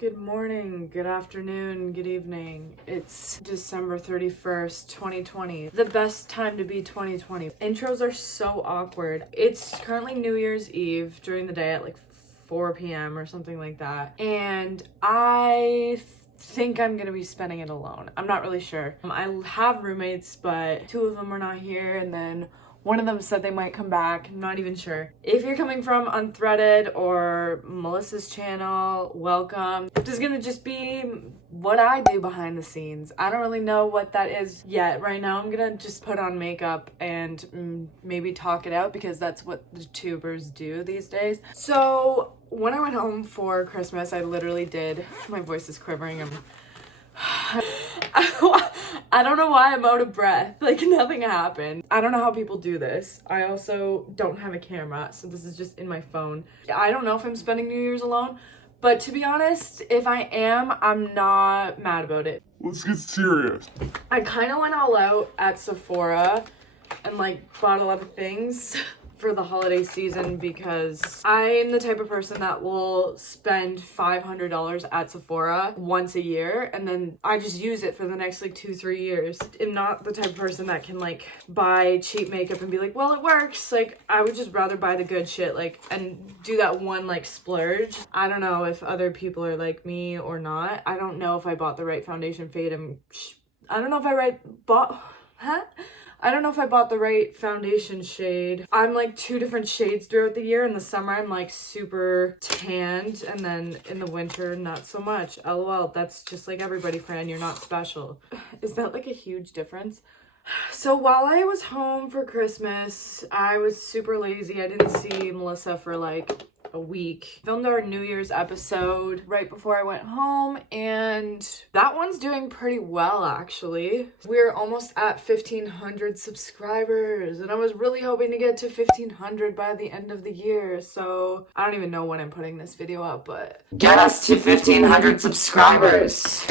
Good morning, good afternoon, good evening. It's December 31st, 2020. The best time to be 2020. Intros are so awkward. It's currently New Year's Eve during the day at like 4 p.m. or something like that. And I think I'm gonna be spending it alone. I'm not really sure. I have roommates, but two of them are not here, and then one of them said they might come back. I'm not even sure. If you're coming from Unthreaded or Melissa's channel, welcome. This is gonna just be what I do behind the scenes. I don't really know what that is yet. Right now I'm gonna just put on makeup and maybe talk it out because that's what the tubers do these days. So when I went home for Christmas, I literally did, my voice is quivering, I don't know why I'm out of breath. Like, nothing happened. I don't know how people do this. I also don't have a camera, so this is just in my phone. I don't know if I'm spending New Year's alone, but to be honest, if I am, I'm not mad about it. Let's get serious. I kind of went all out at Sephora and like bought a lot of things for the holiday season because I am the type of person that will spend $500 at Sephora once a year and then I just use it for the next like 2-3 years. I'm not the type of person that can like buy cheap makeup and be like, well, it works. Like, I would just rather buy the good shit, like, and do that one like splurge. I don't know if other people are like me or not. I don't know if I bought the right foundation fade. I don't know if I don't know if I bought the right foundation shade. I'm like 2 different shades throughout the year. In the summer, I'm like super tanned. And then in the winter, not so much. LOL, that's just like everybody, Fran. You're not special. Is that like a huge difference? So while I was home for Christmas, I was super lazy. I didn't see Melissa for like a week. Filmed our New Year's episode right before I went home, and that one's doing pretty well, actually. We're almost at 1,500 subscribers, and I was really hoping to get to 1,500 by the end of the year, so I don't even know when I'm putting this video up, but get us to 1,500 subscribers.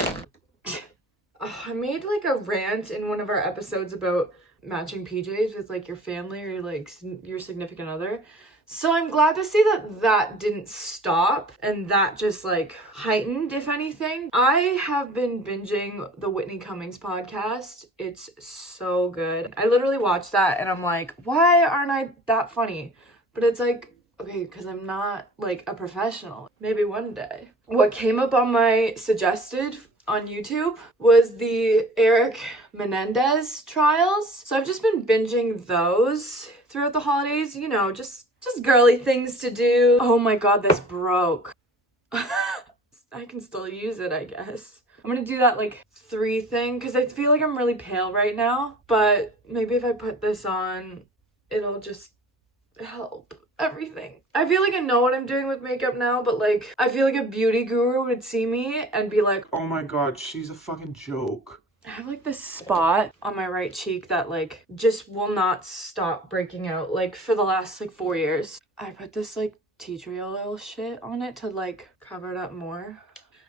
I made like a rant in one of our episodes about matching PJs with like your family or like your significant other. So I'm glad to see that that didn't stop and that just like heightened, if anything. I have been binging the Whitney podcast. It's so good. I literally watched that and I'm like, why aren't I that funny? But it's like, okay, because I'm not like a professional. Maybe one day. What came up on my suggested on YouTube was the Eric Menendez trials. So I've just been binging those throughout the holidays, you know, just girly things to do. Oh my god, this broke. I can still use it, I guess. I'm gonna do that like 3 thing because I feel like I'm really pale right now, but maybe if I put this on, it'll just help everything. I feel like I know what I'm doing with makeup now, but like, I feel like a beauty guru would see me and be like, oh my god, she's a fucking joke. I have like this spot on my right cheek that like just will not stop breaking out like for the last like 4 years. I put this like tea tree oil shit on it to like cover it up more.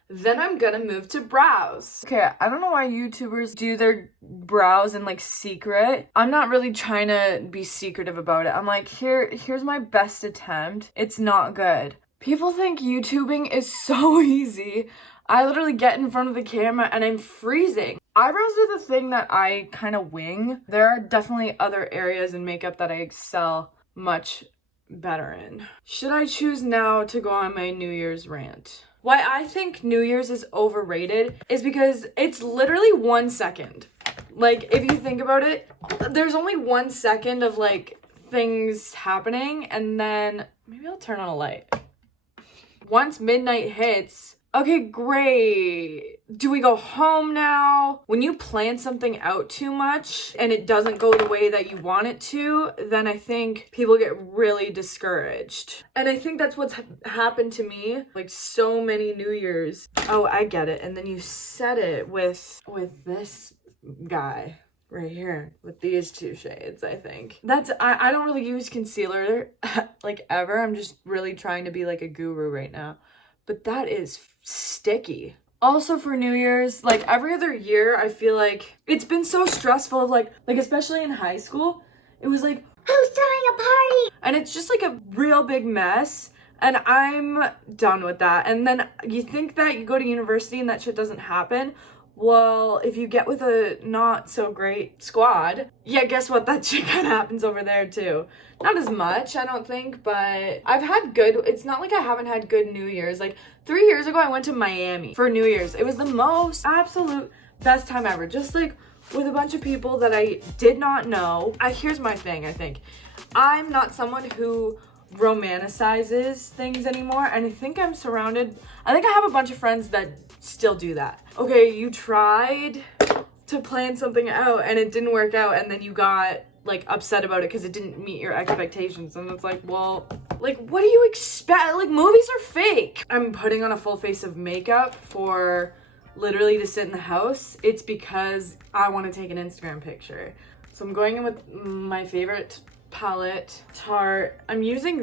Then I'm gonna move to brows. Okay, I don't know why YouTubers do their brows in like secret. I'm not really trying to be secretive about it. I'm like, here's my best attempt. It's not good. People think YouTubing is so easy. I literally get in front of the camera and I'm freezing. Eyebrows are the thing that I kind of wing. There are definitely other areas in makeup that I excel much better in. Should I choose now to go on my New Year's rant? Why I think New Year's is overrated is because it's literally 1 second. Like, if you think about it, there's only 1 second of like things happening, and then maybe I'll turn on a light. Once midnight hits, okay, great. Do we go home now? When you plan something out too much and it doesn't go the way that you want it to, then I think people get really discouraged. And I think that's what's happened to me, like so many New Year's. Oh, I get it. And then you set it with this guy right here with these 2 shades, I think. I don't really use concealer like ever. I'm just really trying to be like a guru right now. But that is sticky. Also for New Year's, like every other year, I feel like it's been so stressful of like especially in high school, it was like, who's throwing a party? And it's just like a real big mess. And I'm done with that. And then you think that you go to university and that shit doesn't happen. Well, if you get with a not so great squad, yeah, guess what? That shit kind of happens over there too. Not as much, I don't think, but I've had good, it's not like I haven't had good New Year's. Like 3 years ago, I went to Miami for New Year's. It was the most absolute best time ever. Just like with a bunch of people that I did not know. Here's my thing, I think. I'm not someone who romanticizes things anymore, and I think I have a bunch of friends that still do that. Okay, you tried to plan something out and it didn't work out, and then you got like upset about it because it didn't meet your expectations, and it's like, well, like, what do you expect? Like, movies are fake. I'm putting on a full face of makeup for literally to sit in the house. It's because I want to take an Instagram picture. So I'm going in with my favorite palette, Tarte. I'm using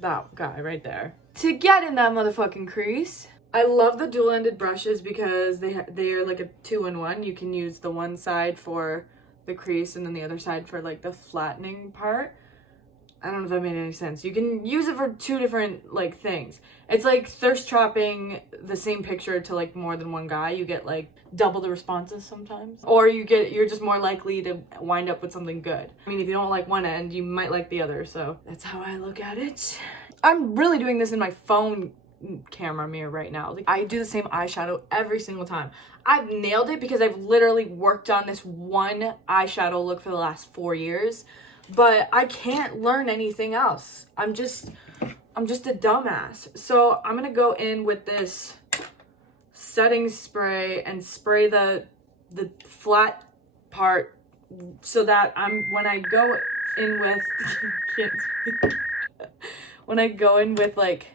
that guy right there to get in that motherfucking crease. I love the dual-ended brushes because they are like a 2-in-1. You can use the one side for the crease and then the other side for like the flattening part. I don't know if that made any sense. You can use it for 2 different like things. It's like thirst trapping the same picture to like more than one guy. You get like double the responses sometimes. Or you're just more likely to wind up with something good. I mean, if you don't like one end, you might like the other. So that's how I look at it. I'm really doing this in my phone camera mirror right now. Like, I do the same eyeshadow every single time. I've nailed it because I've literally worked on this one eyeshadow look for the last 4 years. But I can't learn anything else. I'm just a dumbass. So I'm gonna go in with this setting spray and spray the flat part so that when I go in with like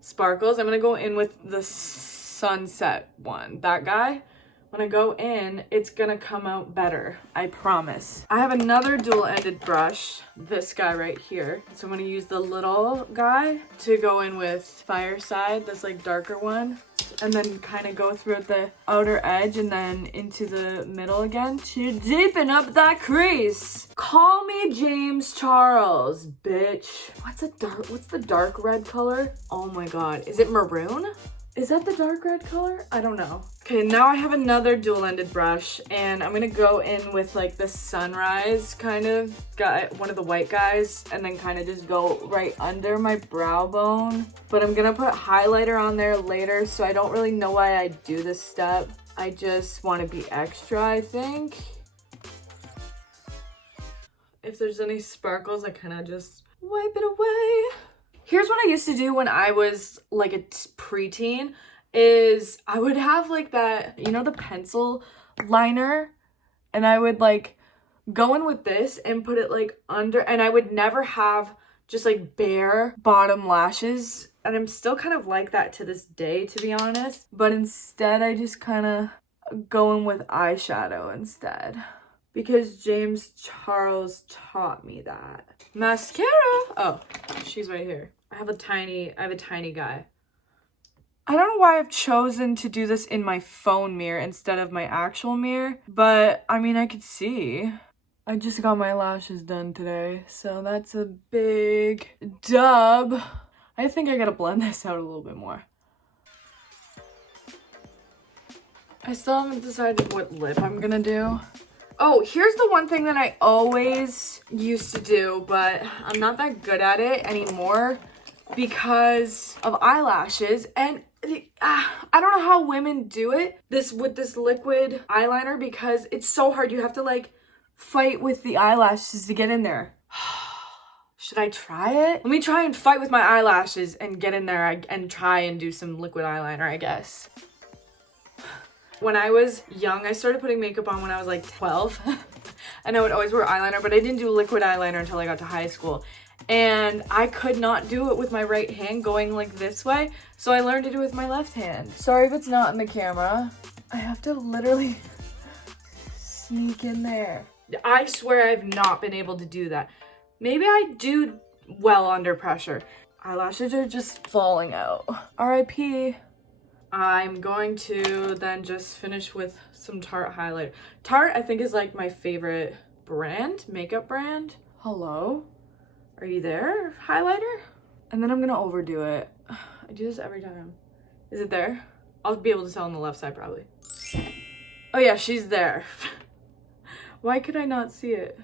sparkles, I'm gonna go in with the sunset one, that guy. When I go in, it's gonna come out better, I promise. I have another dual-ended brush, this guy right here. So I'm gonna use the little guy to go in with Fireside, this like darker one, and then kind of go through the outer edge and then into the middle again to deepen up that crease. Call me James Charles, bitch. What's the dark red color? Oh my God, is it maroon? Is that the dark red color? I don't know. Okay, now I have another dual-ended brush, and I'm gonna go in with like the sunrise kind of guy, one of the white guys, and then kind of just go right under my brow bone. But I'm gonna put highlighter on there later, so I don't really know why I do this step. I just want to be extra, I think. If there's any sparkles, I kind of just wipe it away. Here's what I used to do when I was like a preteen, is I would have like that, you know, the pencil liner, and I would like go in with this and put it like under, and I would never have just like bare bottom lashes, and I'm still kind of like that to this day, to be honest, but instead I just kind of go in with eyeshadow instead. Because James Charles taught me that. Mascara! Oh, she's right here. I have a tiny guy. I don't know why I've chosen to do this in my phone mirror instead of my actual mirror, but I mean, I could see. I just got my lashes done today, so that's a big dub. I think I gotta blend this out a little bit more. I still haven't decided what lip I'm gonna do. Oh, here's the one thing that I always used to do, but I'm not that good at it anymore because of eyelashes. And I don't know how women do it with this liquid eyeliner, because it's so hard. You have to like fight with the eyelashes to get in there. Should I try it? Let me try and fight with my eyelashes and get in there and try and do some liquid eyeliner, I guess. When I was young, I started putting makeup on when I was like 12. And I would always wear eyeliner, but I didn't do liquid eyeliner until I got to high school. And I could not do it with my right hand going like this way, so I learned to do it with my left hand. Sorry if it's not in the camera. I have to literally sneak in there. I swear I've not been able to do that. Maybe I do well under pressure. Eyelashes are just falling out. R.I.P. I'm going to then just finish with some Tarte highlighter. Tarte, I think, is like my favorite brand, makeup brand. Hello? Are you there, highlighter? And then I'm gonna overdo it. I do this every time. Is it there? I'll be able to tell on the left side probably. Oh yeah, she's there. Why could I not see it?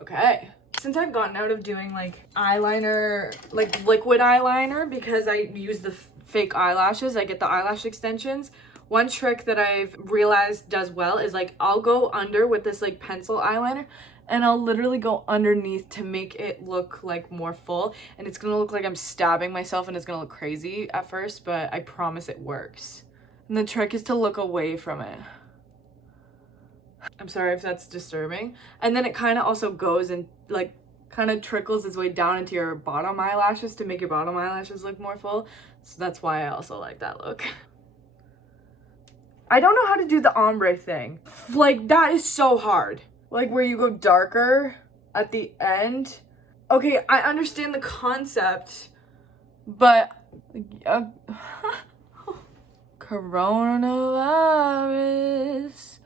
Okay. Since I've gotten out of doing like eyeliner, like liquid eyeliner, because I use the fake eyelashes, I get the eyelash extensions. One trick that I've realized does well is like I'll go under with this like pencil eyeliner and I'll literally go underneath to make it look like more full, and it's gonna look like I'm stabbing myself and it's gonna look crazy at first, but I promise it works. And the trick is to look away from it. I'm sorry if that's disturbing. And then it kind of also goes and like kind of trickles its way down into your bottom eyelashes to make your bottom eyelashes look more full. So that's why I also like that look. I don't know how to do the ombre thing. Like that is so hard. Like where you go darker at the end. Okay, I understand the concept, but coronavirus.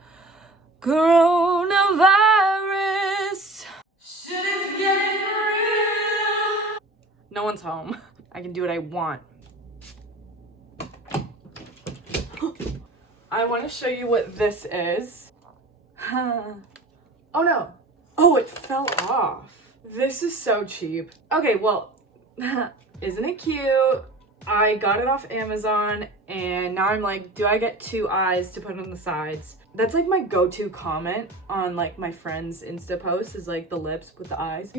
Coronavirus. Shit is getting real. No one's home. I can do what I want. I want to show you what this is. Oh no. Oh, it fell off. This is so cheap. Okay, well, isn't it cute? I got it off Amazon and now I'm like, do I get two eyes to put on the sides? That's like my go-to comment on like my friends' Insta posts is like the lips with the eyes.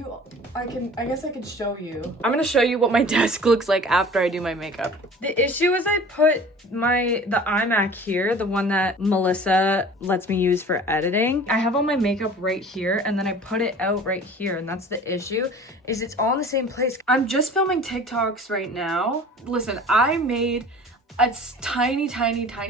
I guess I could show you. I'm gonna show you what my desk looks like after I do my makeup. The issue is I put the iMac here, the one that Melissa lets me use for editing. I have all my makeup right here and then I put it out right here, and that's the issue, is it's all in the same place. I'm just filming TikToks right now. Listen, I made a tiny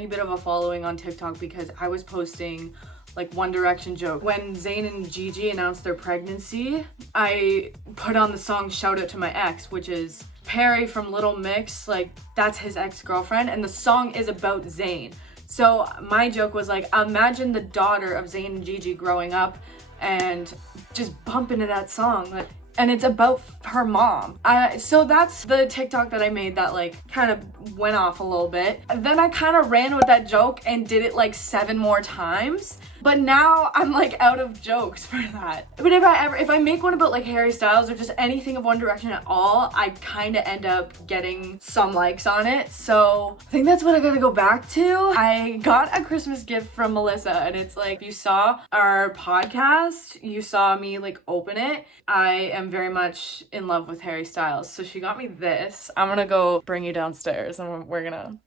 bit of a following on TikTok because I was posting like One Direction joke. When Zayn and Gigi announced their pregnancy, I put on the song Shout Out to My Ex, which is Perry from Little Mix, like that's his ex-girlfriend, and the song is about Zayn. So my joke was like, imagine the daughter of Zayn and Gigi growing up and just bump into that song. Like, and it's about her mom. So that's the TikTok that I made that like kind of went off a little bit. Then I kind of ran with that joke and did it like 7 more times. But now I'm like out of jokes for that. But if I make one about like Harry Styles or just anything of One Direction at all, I kind of end up getting some likes on it. So I think that's what I gotta go back to. I got a Christmas gift from Melissa, and it's like, if you saw our podcast, you saw me like open it. I am very much in love with Harry Styles. So she got me this. I'm gonna go bring you downstairs and we're gonna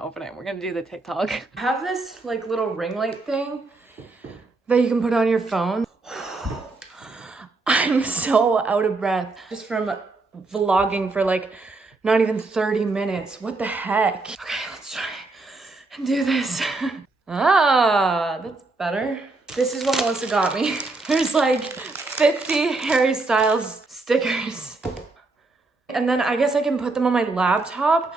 open it. We're gonna do the TikTok. I have this like little ring light thing that you can put on your phone. I'm so out of breath just from vlogging for like not even 30 minutes. What the heck? Okay, let's try and do this. That's better. This is what Melissa got me. There's like 50 Harry Styles stickers. And then I guess I can put them on my laptop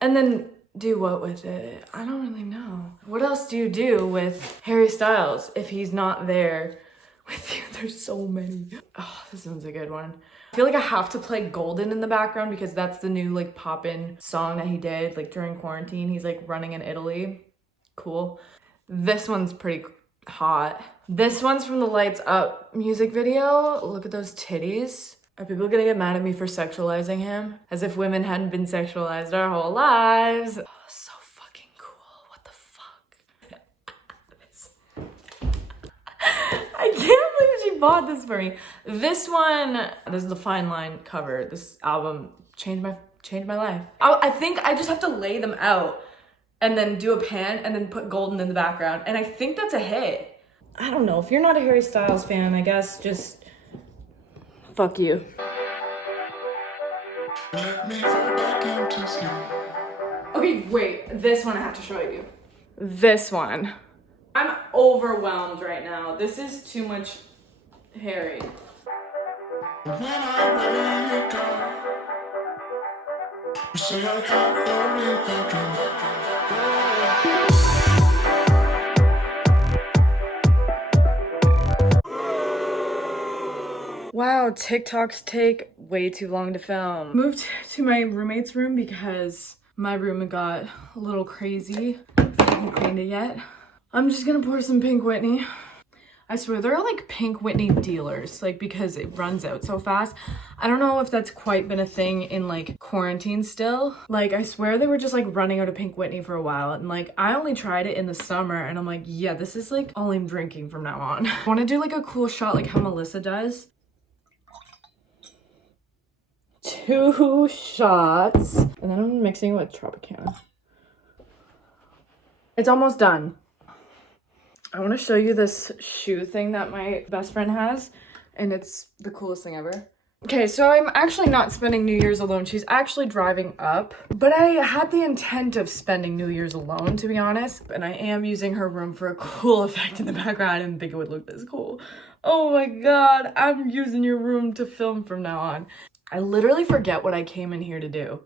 and then do what with it? I don't really know. What else do you do with Harry Styles if he's not there with you? There's so many. Oh, this one's a good one. I feel like I have to play Golden in the background because that's the new like pop-in song that he did like during quarantine. He's like running in Italy. Cool. This one's pretty hot. This one's from the Lights Up music video. Look at those titties. Are people gonna get mad at me for sexualizing him? As if women hadn't been sexualized our whole lives. Oh, so fucking cool. What the fuck? I can't believe she bought this for me. This is the Fine Line cover. This album changed my life. I think I just have to lay them out and then do a pan and then put Golden in the background. And I think that's a hit. I don't know. If you're not a Harry Styles fan, I guess just fuck you. Okay, wait. This one I have to show you. This one. I'm overwhelmed right now. This is too much Harry. Wow, TikToks take way too long to film. Moved to my roommate's room because my room got a little crazy. I haven't cleaned it yet. I'm just gonna pour some pink Whitney. I swear, they're like pink Whitney dealers, like because it runs out so fast. I don't know if that's quite been a thing in like quarantine still. Like, I swear they were just like running out of pink Whitney for a while. And like, I only tried it in the summer and I'm like, yeah, this is like all I'm drinking from now on. I wanna do like a cool shot like how Melissa does. 2 shots. And then I'm mixing it with Tropicana. It's almost done. I want to show you this shoe thing that my best friend has, and it's the coolest thing ever. Okay, so I'm actually not spending New Year's alone. She's actually driving up, but I had the intent of spending New Year's alone, to be honest, and I am using her room for a cool effect in the background. I didn't think it would look this cool. Oh my god, I'm using your room to film from now on. I literally forget what I came in here to do.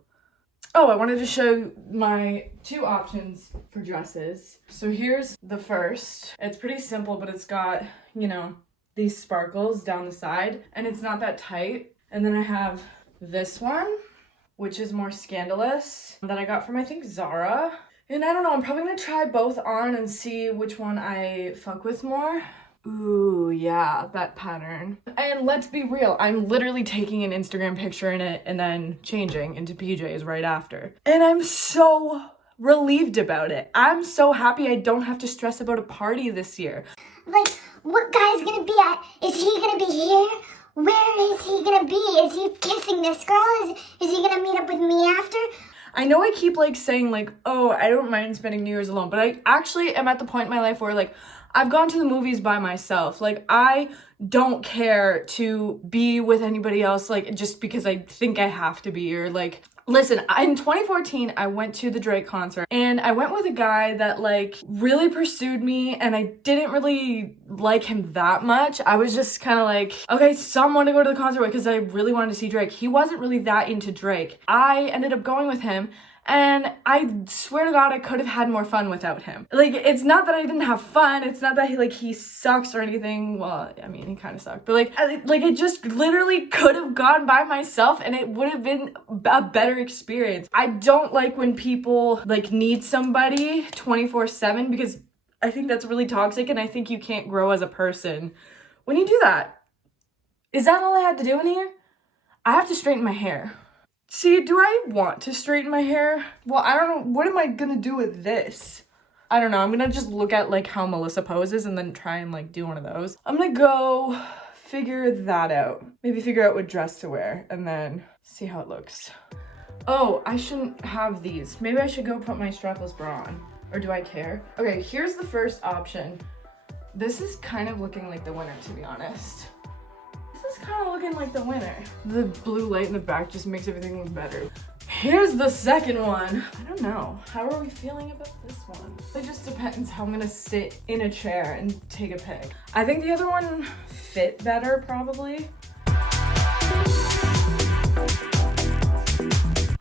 Oh, I wanted to show my 2 options for dresses. So here's the first. It's pretty simple, but it's got, you know, these sparkles down the side, and it's not that tight. And then I have this one, which is more scandalous, that I got from, I think, Zara. And I don't know, I'm probably gonna try both on and see which one I fuck with more. Ooh, yeah, that pattern. And let's be real, I'm literally taking an Instagram picture in it and then changing into PJs right after. And I'm so relieved about it. I'm so happy I don't have to stress about a party this year. Like, what guy's gonna be at? Is he gonna be here? Where is he gonna be? Is he kissing this girl? Is he gonna meet up with me after? I know I keep like saying like, oh, I don't mind spending New Year's alone, but I actually am at the point in my life where like, I've gone to the movies by myself. Like, I don't care to be with anybody else, like, just because I think I have to be, or like, listen, in 2014, I went to the Drake concert, and I went with a guy that, like, really pursued me, and I didn't really like him that much. I was just kind of like, okay, someone to go to the concert with, because I really wanted to see Drake. He wasn't really that into Drake. I ended up going with him, and I swear to God, I could have had more fun without him. Like, it's not that I didn't have fun. It's not that he sucks or anything. Well, I mean, he kind of sucked. But like, I just literally could have gone by myself and it would have been a better experience. I don't like when people, like, need somebody 24/7 because I think that's really toxic and I think you can't grow as a person when you do that. Is that all I had to do in here? I have to straighten my hair. See, do I want to straighten my hair? Well, I don't know. What am I gonna do with this? I don't know. I'm gonna just look at like how Melissa poses and then try and like do one of those. I'm gonna go figure that out. Maybe figure out what dress to wear and then see how it looks. Oh, I shouldn't have these. Maybe I should go put my strapless bra on. Or do I care? Okay, here's the first option. This is kind of looking like the winner, to be honest. This is kind of looking like the winner. The blue light in the back just makes everything look better. Here's the second one. I don't know. How are we feeling about this one? It just depends how I'm gonna sit in a chair and take a pic. I think the other one fit better, probably.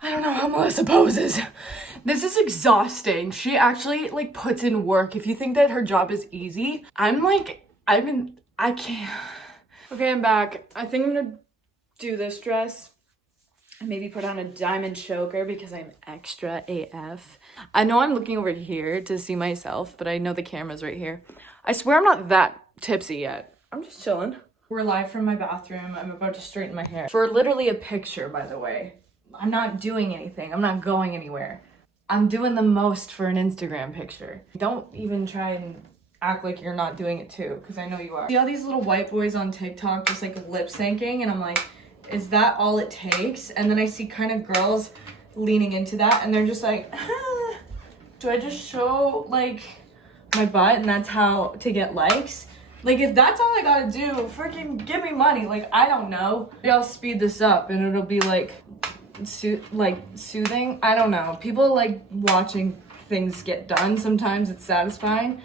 I don't know how Melissa poses. This is exhausting. She actually like puts in work. If you think that her job is easy, I can't. Okay, I'm back. I think I'm gonna do this dress and maybe put on a diamond choker because I'm extra AF. I know I'm looking over here to see myself, but I know the camera's right here. I swear I'm not that tipsy yet. I'm just chilling. We're live from my bathroom. I'm about to straighten my hair. For literally a picture, by the way. I'm not doing anything. I'm not going anywhere. I'm doing the most for an Instagram picture. Don't even try and act like you're not doing it too, because I know you are. See all these little white boys on TikTok just like lip syncing, and I'm like, is that all it takes? And then I see kind of girls leaning into that, and they're just like, do I just show like my butt and that's how to get likes? Like, if that's all I gotta do, freaking give me money. Like, I don't know. Maybe I'll speed this up and it'll be like soothing. I don't know. People like watching things get done. Sometimes it's satisfying.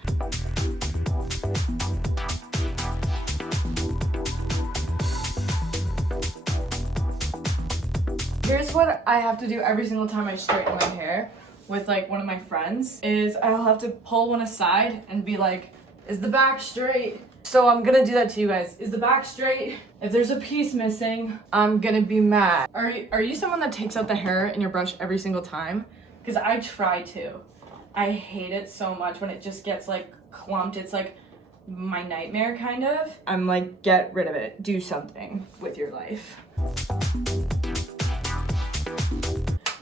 Here's what I have to do every single time I straighten my hair with like one of my friends is I'll have to pull one aside and be like, is the back straight? So I'm gonna do that to you guys. Is the back straight? If there's a piece missing, I'm gonna be mad. Are you someone that takes out the hair in your brush every single time? Because I try to. I hate it so much when it just gets like clumped. It's like my nightmare kind of. I'm like, get rid of it. Do something with your life.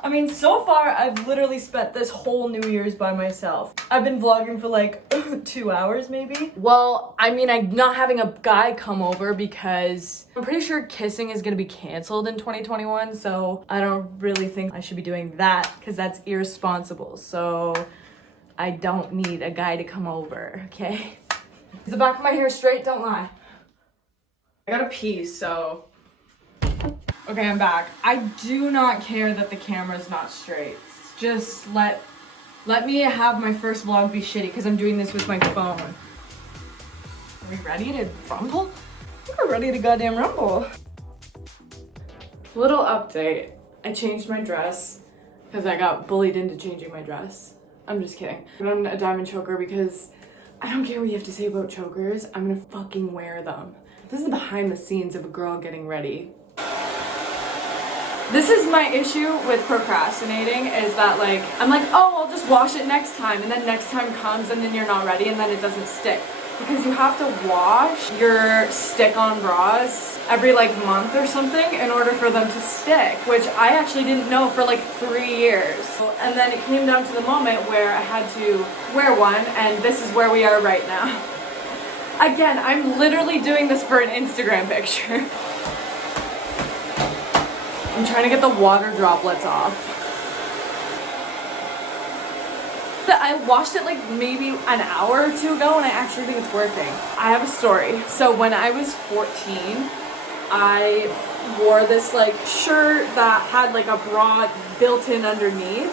I mean, so far, I've literally spent this whole New Year's by myself. I've been vlogging for like 2 hours maybe. Well, I mean, I'm not having a guy come over because I'm pretty sure kissing is gonna be canceled in 2021. So I don't really think I should be doing that because that's irresponsible. So I don't need a guy to come over, okay? Is the back of my hair straight? Don't lie. I gotta pee, so. Okay, I'm back. I do not care that the camera's not straight. Just let me have my first vlog be shitty because I'm doing this with my phone. Are we ready to rumble? I think we're ready to goddamn rumble. Little update. I changed my dress because I got bullied into changing my dress. I'm just kidding. I'm a diamond choker because I don't care what you have to say about chokers. I'm gonna fucking wear them. This is behind the scenes of a girl getting ready. This is my issue with procrastinating is that like, I'm like, oh, I'll just wash it next time. And then next time comes and then you're not ready and then it doesn't stick. Because you have to wash your stick-on bras every like month or something in order for them to stick, which I actually didn't know for like 3 years. And then it came down to the moment where I had to wear one and this is where we are right now. Again, I'm literally doing this for an Instagram picture. I'm trying to get the water droplets off. I washed it like maybe an hour or two ago and I actually think it's working. I have a story. So when I was 14, I wore this like shirt that had like a bra built in underneath.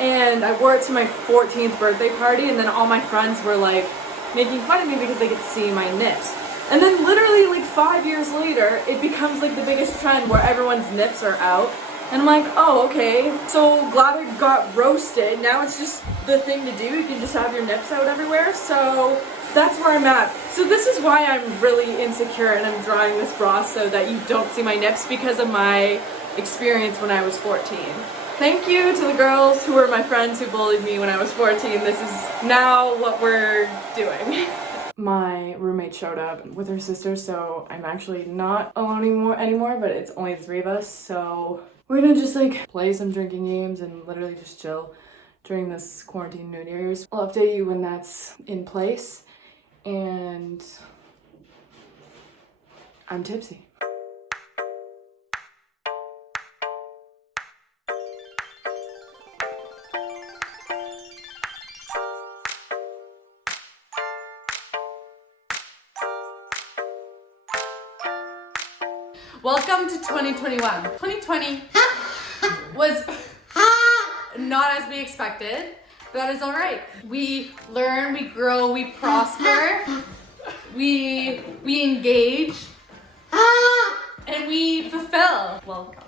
And I wore it to my 14th birthday party and then all my friends were like making fun of me because they could see my nips. And then literally like 5 years later, it becomes like the biggest trend where everyone's nips are out. And I'm like, oh, okay. So glad I got roasted. Now it's just the thing to do. You can just have your nips out everywhere. So that's where I'm at. So this is why I'm really insecure and I'm drawing this bra so that you don't see my nips because of my experience when I was 14. Thank you to the girls who were my friends who bullied me when I was 14. This is now what we're doing. My roommate showed up with her sister, so I'm actually not alone anymore, but it's only the 3 of us, so we're gonna just like play some drinking games and literally just chill during this quarantine New Year's. I'll update you when that's in place, and I'm tipsy. Welcome to 2021. 2020 was not as we expected, but that is all right. We learn, we grow, we prosper, we engage, and we fulfill. Welcome.